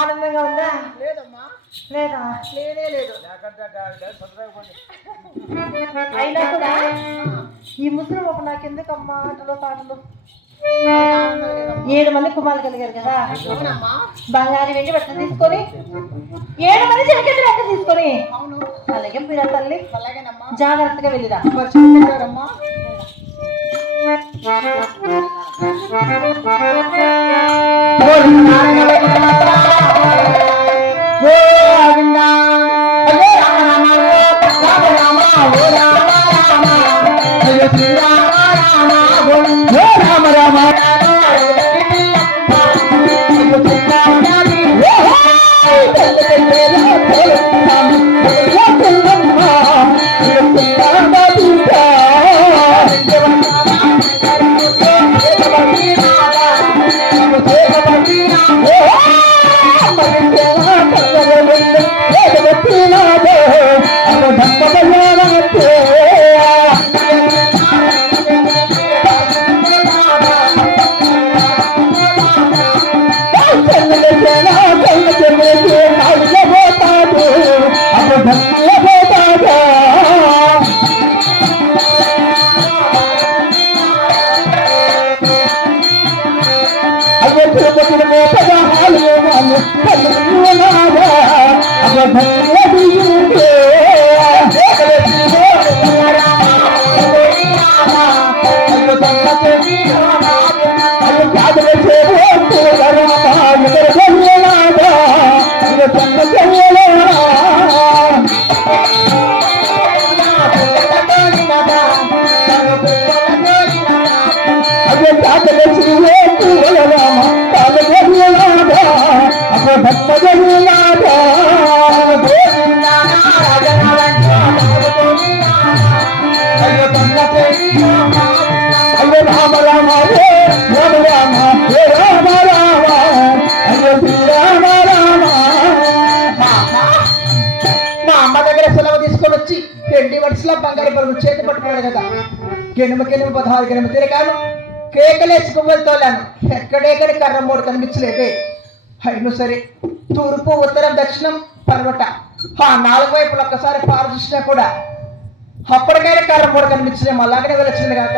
ఆనందంగా ఉందా? లేదమ్మా. లేదా? లేదే లేదు. అయినా కూడా ఈ ముసలి ఒక నాకెందుకమ్మా ఆటలు పాటలు? 7 మంది కుమారులు కలిగారు కదా, బంగారు వెండి బట్టలు తీసుకొని 7 మంది చెవికెత్తి లెక్క తీసుకొని అలాగే మీరు తల్లి జాగ్రత్తగా వెళ్ళిరా. బంగారు పరుగు చేతి పట్టుకున్నాడు కదా, కెనుమ 16 కెనుమ తిరగాను, కేకలేసి కొమ్మలు తోలాను, ఎక్కడెక్కడి కర్ర మూడు కనిపించలేదే. అయినా సరే తూర్పు ఉత్తరం దక్షిణం పర్వట ఆ 4 వైపులు ఒక్కసారి పారు చూసినా కూడా అప్పటికైనా కర్ర మూడు కనిపించలేము. అలాగనే వెళ్ళొచ్చింది కాక